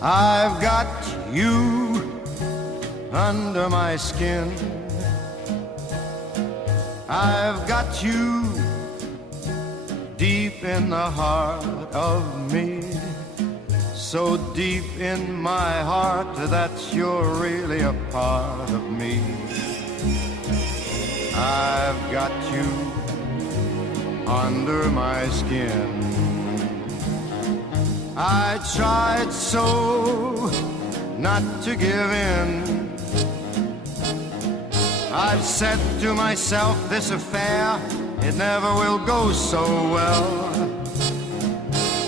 I've got you under my skin. I've got you deep in the heart of me, so deep in my heart that you're really a part of me. I've got you under my skin. I tried so not to give in. I've said to myself, this affair, it never will go so well.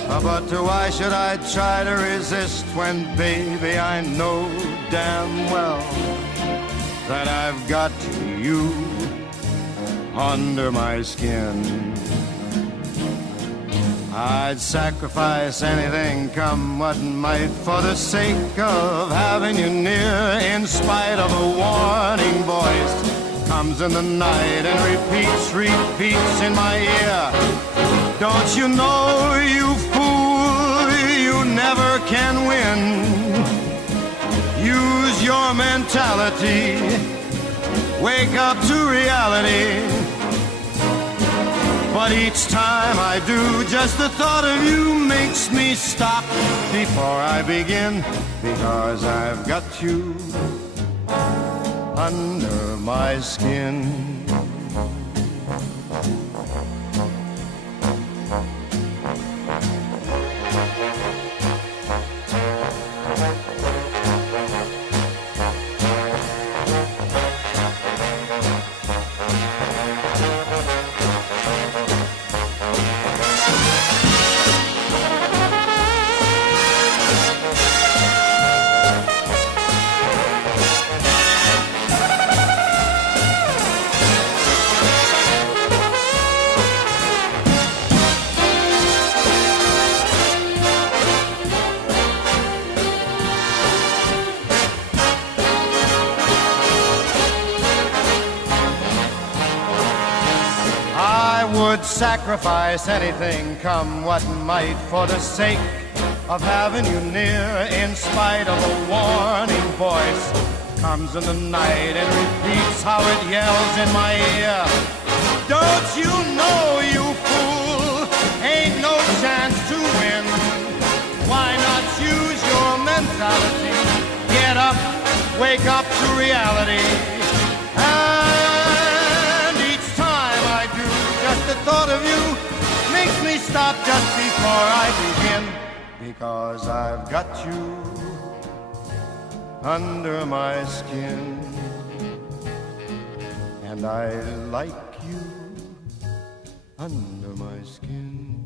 But why should I try to resist when, baby, I know damn well that I've got you under my skin. I'd sacrifice anything, come what might, for the sake of having you near, in spite of a warning voice comes in the night and repeats in my ear. Don't you know, you fool, you never can win. Use your mentality, wake up to reality. But each time I do, just the thought of you makes me stop before I begin, because I've got you under my skin. Sacrifice anything, come what might, for the sake of having you near, in spite of a warning voice comes in the night and repeats how it yells in my ear. Don't you know, you fool, ain't no chance to win. Why not use your mentality? Get up, wake up to reality. The thought of you makes me stop just before I begin, because I've got you under my skin, and I like you under my skin.